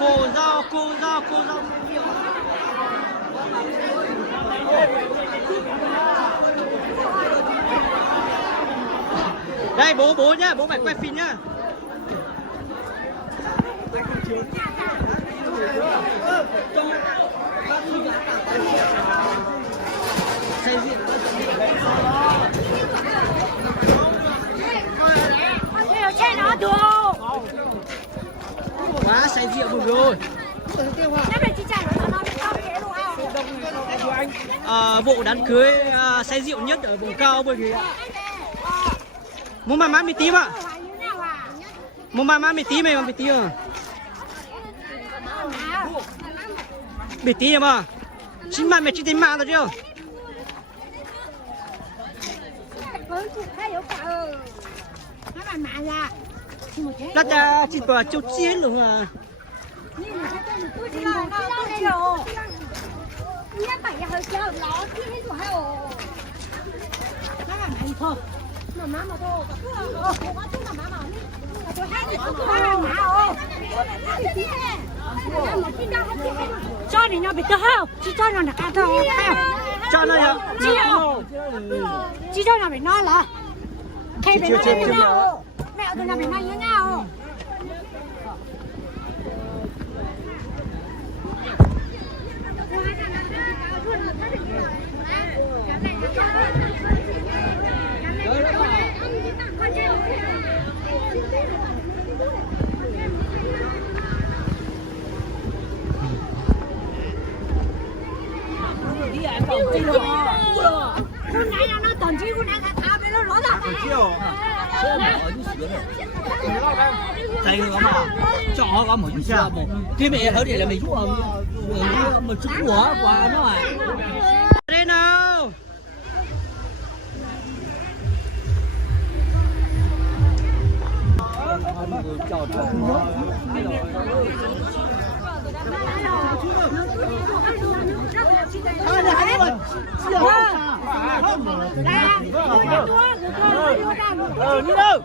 phô rau cô rau. Đây bố nhá, bố phải quay phim nhá. Quá say rượu rồi. Vụ đám cưới say rượu nhất ở vùng cao bởi vì muốn mà má mì tím ạ. Muốn mà má mì tím mày mà mì tím à. Mì tím mà. Chính mà mày chỉ tính mạng rồi chứ. Đã ta chỉ bảo châu chiến luôn à. cho này nó bị tơ hao, chỉ cho nó là cá tơ hao. Cho nó nhá. Chỉ cho nó bị nó là. Khi bị nó bị nó. Mẹ tôi nó bị nó như nào? Con này nó tận chí con này thả bên nó rõ ràng. Đây mà cho họ có một chút một cái mẹ ở đây là mình chú một chút quả nó à. Đây nào. Đi đâu?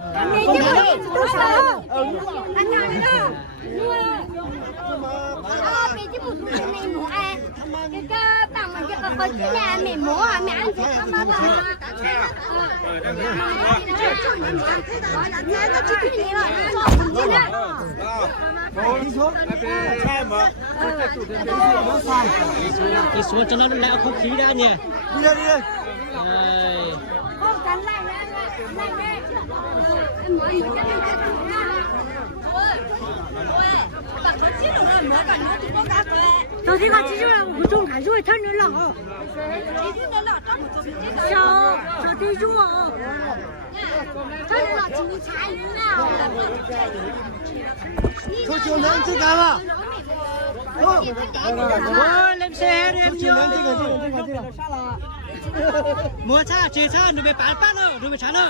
Đi xuống cho nó lẹo không khí ra nhỉ. Đi đây. đầu tiên là chỉ cho là một种感受太难了。小地主哦，出去能这干嘛？ Ôi, lên xe đi em yêu. Mua cha chế cha đừng bị bán phát đâu, đừng bị chán đâu.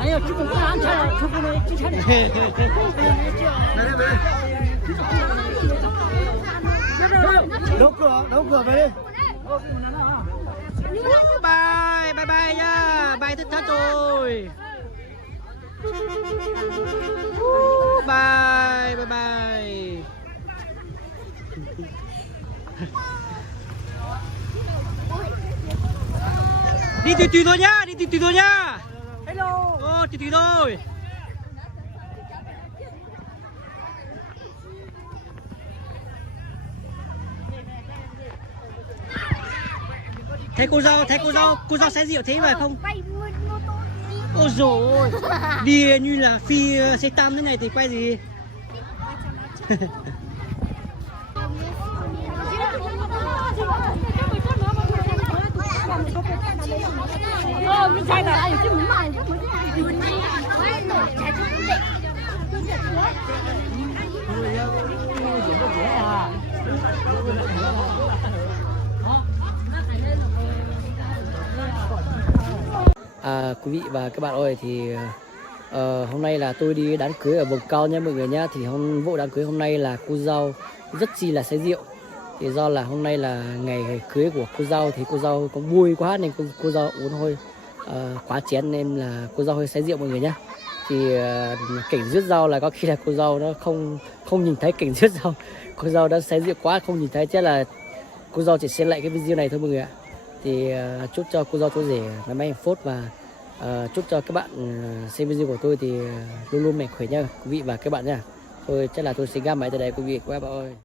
哎呀，这个不安全，这不能之前的。Đóng cửa về đi. Bye nha, bye tất thất rồi. Bye. Đi tùy thôi nhá. Hello. Tùy thôi. Thấy cô dâu say rượu thế phải không? Ôi dồi ôi. Đi như là phi xe tam thế này thì quay gì? mình chạy là ai chứ mình mày. quý vị và các bạn ơi, thì hôm nay là tôi đi đám cưới ở vùng cao nha mọi người nhá. Thì vụ đám cưới hôm nay là cô dâu rất chi là say rượu. Thì do là hôm nay là ngày cưới của cô dâu thì cô dâu có vui quá nên cô dâu uống hơi quá chén nên là cô dâu hơi say rượu mọi người nhá. Thì cảnh rước dâu là có khi là cô dâu nó không nhìn thấy cảnh rước dâu, cô dâu đã say rượu quá không nhìn thấy, chắc là cô dâu chỉ xem lại cái video này thôi mọi người ạ. Thì chúc cho cô dâu chú rể may mắn hạnh phúc và chúc cho các bạn xem video của tôi thì luôn luôn mạnh khỏe nha quý vị và các bạn nha. Thôi chắc là tôi xin găm máy tại đây quý vị các bạn ơi.